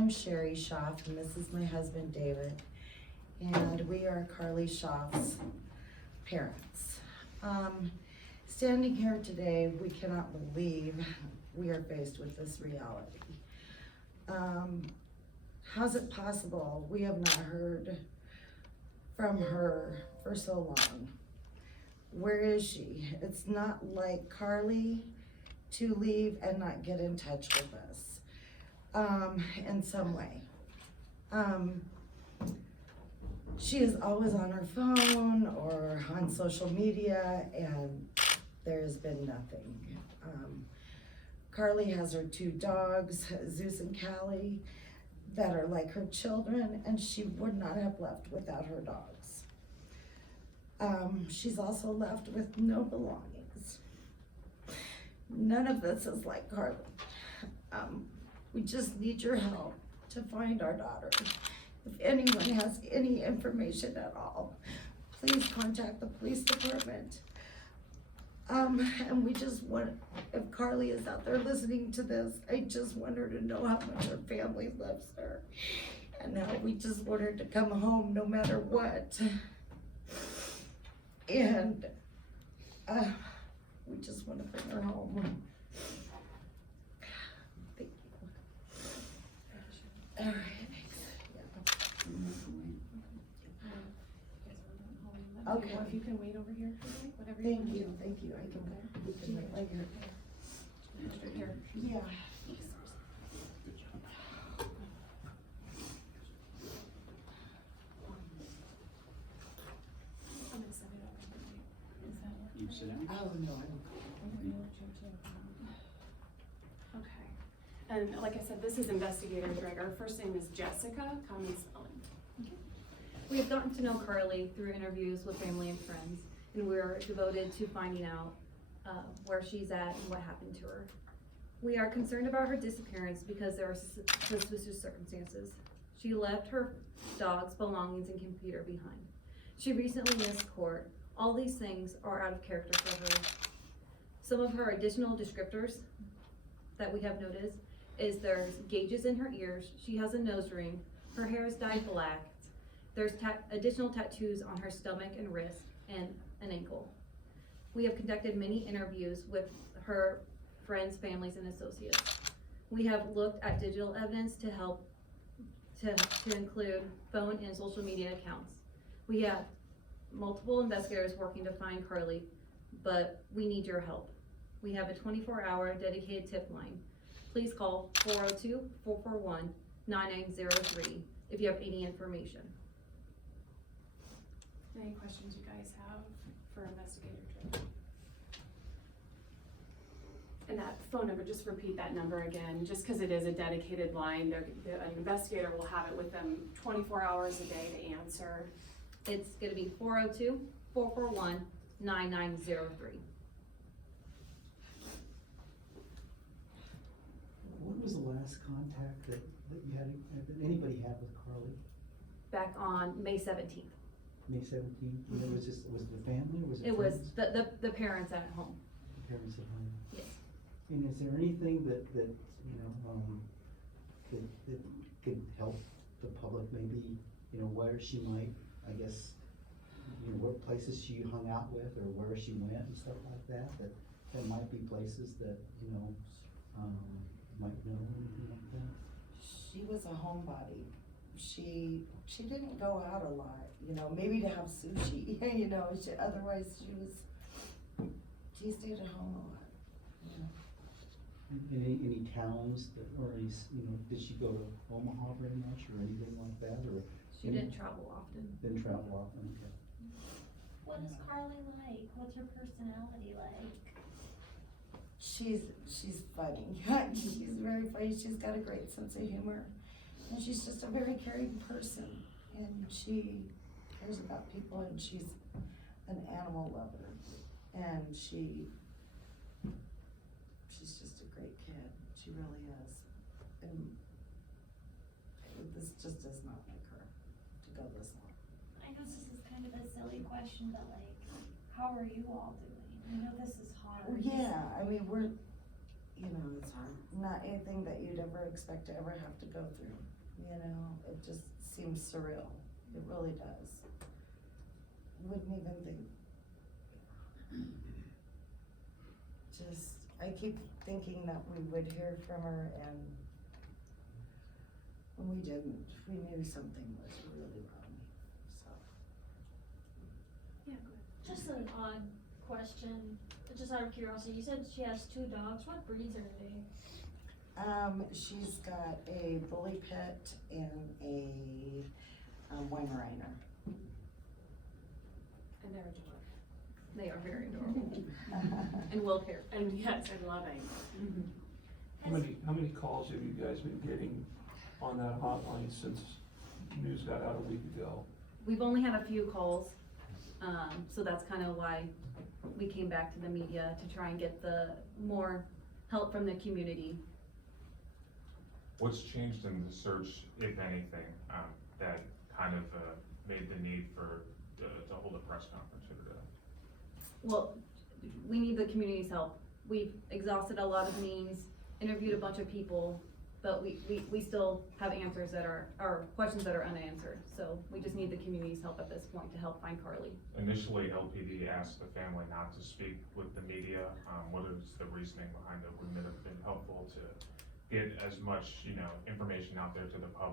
I'm Sherry Schaaf, and this is my husband David, and we are Carly Schaaf's parents. Standing here today, we cannot believe we are faced with this reality. How's it possible we have not heard from her for so long? Where is she? It's not like Carly to leave and not get in touch with us in some way. She is always on her phone or on social media, and there has been nothing. Carly has her 2 dogs, Zeus and Callie, that are like her children, and she would not have left without her dogs. She's also left with no belongings. None of this is like Carly. We just need your help to find our daughter. If anyone has any information at all, please contact the police department. And we just want, if Carly is out there listening to this, I just want her to know how much her family loves her and how we just want her to come home no matter what. And we just want to bring her home. Thank you. All right, thanks. Yeah. Okay. If you can wait over here for me, whatever. Thank you. Thank you. I can wait right here. Right here. Yeah. I'm gonna set it up. Is that what? You sit down? Oh, no, Okay. And like I said, this is Investigator Greg. Our first name is Jessica. Common spelling. We have gotten to know Carly through interviews with family and friends, and we're devoted to finding out where she's at and what happened to her. We are concerned about her disappearance because there are suspicious circumstances. She left her dog's belongings and computer behind. She recently missed court. All these things are out of character for her. Some of her additional descriptors that we have noticed is there's gauges in her ears, she has a nose ring, her hair is dyed black, there's additional tattoos on her stomach and wrist and an ankle. We have conducted many interviews with her friends, families, and associates. We have looked at digital evidence to help to include phone and social media accounts. We have multiple investigators working to find Carly, but we need your help. We have a 24-hour dedicated tip line. Please call 402-441-9903 if you have any information. Any questions you guys have for Investigator Greg? And that phone number, just repeat that number again, just because it is a dedicated line. An investigator will have it with them 24 hours a day to answer. It's gonna be 402-441-9903. When was the last contact that you had, that anybody had with Carly? Back on May 17th. May 17th? And it was just, was it the family or was it It was friends? the parents at home. The parents at home. Yes. And is there anything that that could help the public, maybe, where she might, I guess, what places she hung out with or where she went and stuff like that, that might be places that, might know anything like that? She was a homebody. She didn't go out a lot, maybe to have sushi, otherwise she stayed at home a lot, Any towns that, or any, did she go to Omaha very much or anything like that, or? She didn't travel often. Didn't travel often, okay. What is Carly like? What's her personality like? She's funny. She's very funny. She's got a great sense of humor, and she's just a very caring person, and she cares about people, and she's an animal lover, and she's just a great kid. She really is, and this just does not like her to go this long. I know this is kind of a silly question, but like, how are you all doing? I know this is hard. Yeah, I mean, you know, it's not anything that you'd ever expect to ever have to go through, you know, it just seems surreal, it really does. Wouldn't even think. Just, I keep thinking that we would hear from her and when we didn't, we knew something was really wrong, so. Yeah, go ahead. Just an odd question, just out of curiosity, you said she has 2 dogs, what breeds are they? She's got a bully pit and a Weimaraner. And they're adorable. They are very adorable and well cared. And yes, and loving. How many calls have you guys been getting on that hotline since news got out a week ago? We've only had a few calls, so that's kind of why we came back to the media to try and get the more help from the community. What's changed in the search, if anything, that kind of made the need for to hold a press conference here today? Well, we need the community's help. We've exhausted a lot of means, interviewed a bunch of people, but we still have answers that are questions that are unanswered. So we just need the community's help at this point to help find Carly. Initially, LPD asked the family not to speak with the media. What is the reasoning behind it? Wouldn't it have been helpful to get as much, information out there to the public